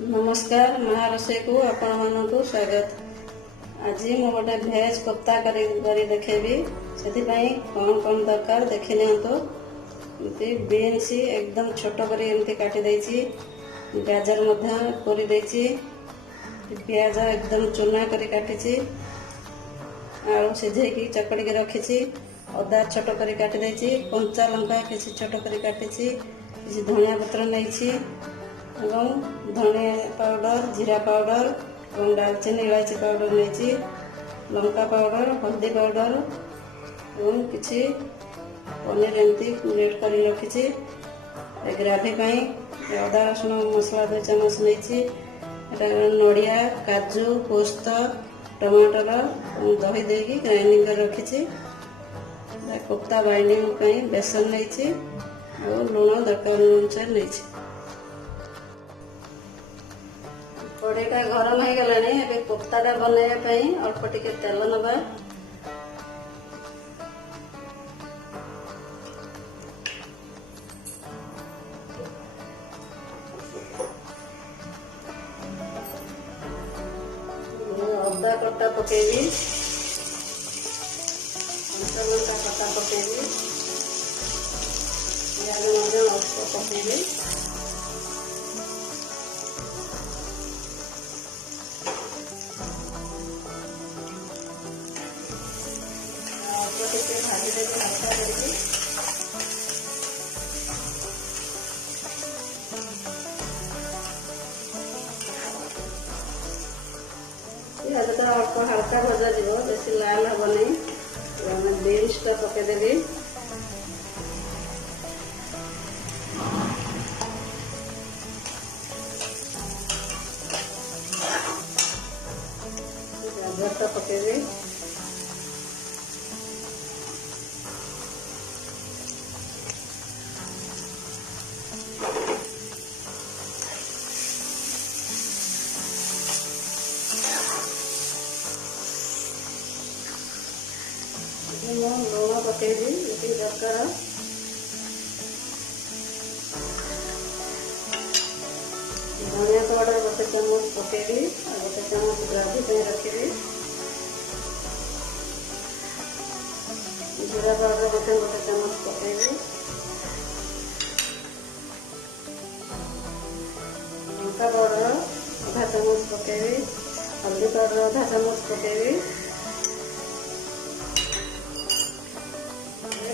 नमस्कार महा रोषे को आपण मानक स्वागत। आज मु गोटे भेज कोफ्ता करी देखेबी से कौन कौन दरकार देखी नि। बीन्स एकदम छोट करी एमती काटी देछि, गाजर मध्य कोरी देछि, प्याज एकदम चूना करी काटिछि, आलू सिझेकी चकड़ी के रखिछि, अदा छोट करी काटी देछि, कंचा लंका किसी छोट करी काटिछि, किसी धनिया पत्र नैछि एवं धनिया पाउडर, जीरा पाउडर और दालचीनी इलायची पाउडर नहीं, लंका पाउडर, हल्दी पाउडर और किसी पनीर एमती ग्रेट कर रखी। ग्राभी अदा रसुण मसला 2 चामच नहीं, नड़िया काजू पोस्त टमाटर और दही देकी ग्राइंडिंग कर रखी। कोफ्ता बाइंडिंग बेसन नहीं और लुण दरकार अनुसार नहीं। कड़ेटा गरम हो गलानी। कोफ्ताटा बनवाई अल्प टिके तेल नवा, अदा कटा पकेबी, कंचा लंका कटा पकेबी, पियाज अल्प पकेबी, भाजी देवी हल्का करके पियाज तो अल्प हल्का भजा जीव, बेसी लाल हम नहीं। बीन्स टा पकईदेवी, गाजर टा पकईबी, लुण पकेबी ये दरकार, धनिया पाउडर 1 चामच पकेबी और 1 चामच ग्राभी रखी, जीरा पाउडर 1 चामच पकेबी, लंका पाउडर 1/2 चामच पकेबी, हल्दी पाउडर 1/2 चामच पकेबी।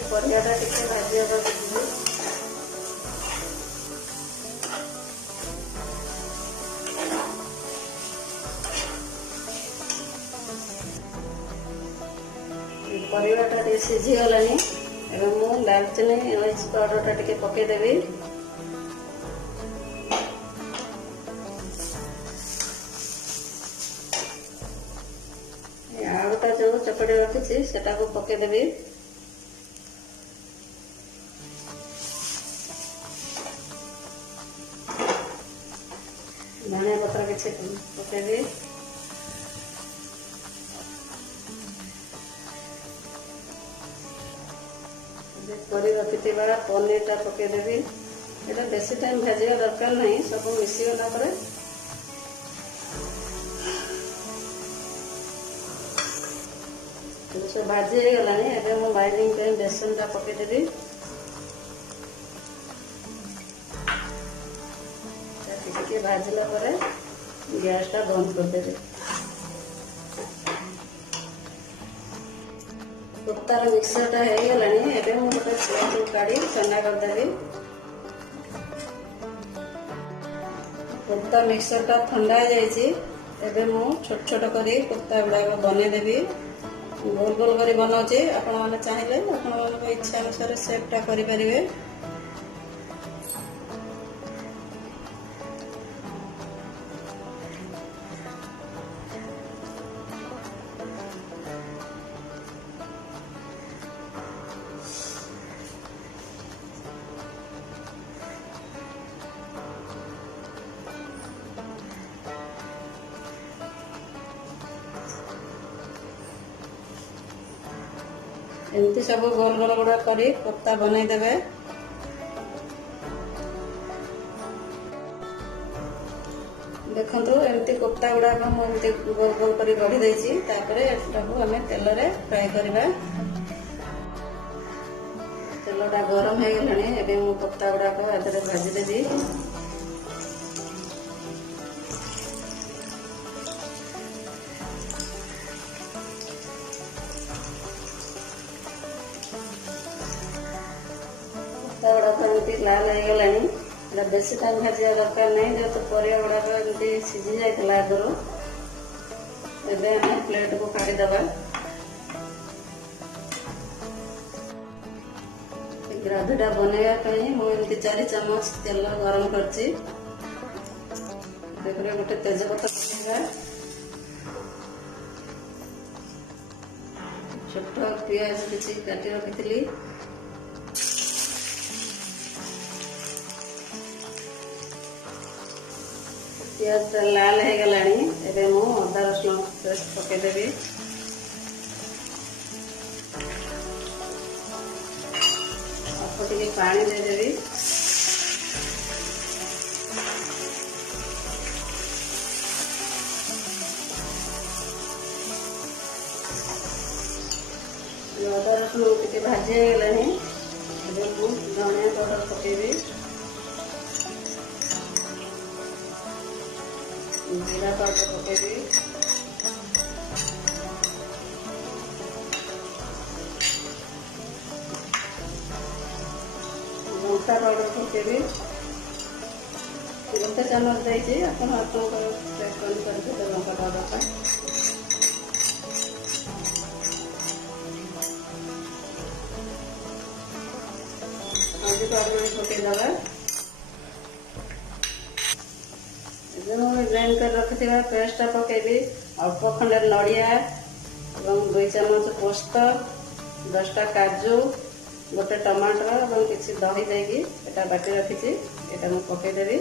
परिवाटा टिके भाजी परिवाटा टे सीझी गलानी। एवं दालचीनी इलायची पाउडर टिके पकेदेवी, आलूटा जो चकड़ी रखी से पकेदेवी, धनिया पत्र किसी पकेबी, कर रखी पनीर टा पकेदेवी। ये बेसी टाइम भाजा दरकार नहीं, सब मिसीगला सब भाजी हो गलानी। एबे मु बाइंडिंग बेसन टा पकेदेवी, टिके भाजला परे गैस टा बंद कर देबे। कोफ्तार मिक्सर टा हो गलानी। एबे मु गोटे प्लेट काढ़ी ठंडा कर देबी। कोफ्ता मिक्सर टा ठंडा हो जाइए। एबे मु छोट छोट करी कोफ्ता गुड़ा बने देबी। गोल गोल करी बनाउची, आपण माने चाहिए आपण मानक इच्छा अनुसार शेप टा करि परिबे। एमती सब गोल गोल गुड़ा कर कोफ्ता बनईदेवे। देखो एमती कोफ्ता गुड़ाक मुझे गोल गोल कर गढ़ी देती आम तेल फ्राए करवा। तेलटा गरम हो गलानी एवं मु कोफ्ता गुड़ाक आधे भाजीदेवी। कोफ्ता गुड़ाक एमती लाल हो गलानी बेसी टाइम भाजा दरकार नहीं जेहतु परिया गुड़ाक एमती सीझी जाइए आगुरी। एवं प्लेट को काढ़ीदे। ग्रेवीटा बनवाई मुझे 4 चम्मच तेल गरम करछि। गोटे तेजपत्ता पकेଇବା। छोट पियाज किसी काटी रखी। पियाज लाल हो गलानी एवं मु अदा रसुण पेस्ट पकेदेवी। टे पानी देदेवी। अदा रसुण टे भाजी गलानी धनिया पाउडर पकेबी। जीरा पाउडर पकेबी। लंका पाउडर पकेबी। गोटे चामच देती लंका पाउडर हल्दी पाउडर पकईदे। ग्राइंड कर रखि पेस्टा पकेबी। अल्प खंडे नड़िया और 2 चम्मच पोस्त 10टा काजू गोटे टमाटर और किसी दही देगी एटा बाटी रखी एटा मु पकईदेवी।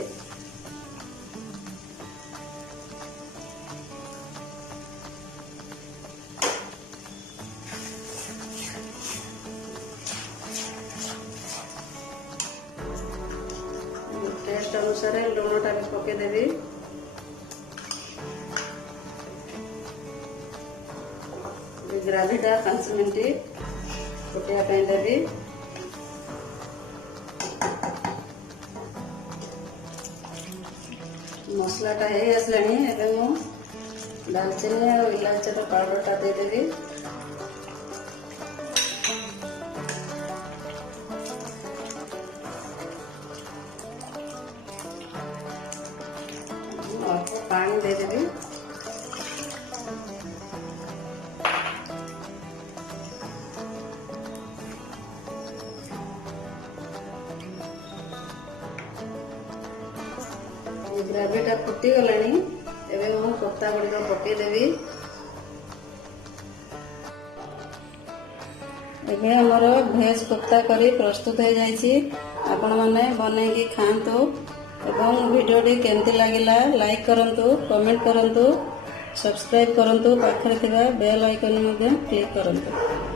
टेस्ट अनुसार लुणटा भी पकईदेवी। ग्रेवीटा 5 मिनट फुटिया देवी। मसलाटा हो आसलानी एवं दालचीनी और इलायची पाउडरटा देदेवी। अल्प पानी देदेवी। ग्रेवीटा फुटी गलानी एवं मु कोफ्ता गुड़िक पकईदेवी। एवं हमर भेज कोफ्ता करी प्रस्तुत हो जाइए। आपण माने बनैकी खातु एवं वीडियोटी केमती लगिला लाइक करंतु, कमेंट करंतु, सब्सक्राइब करंतु, पाखरे थिबा बेल आइकन मध्ये क्लिक करंतु।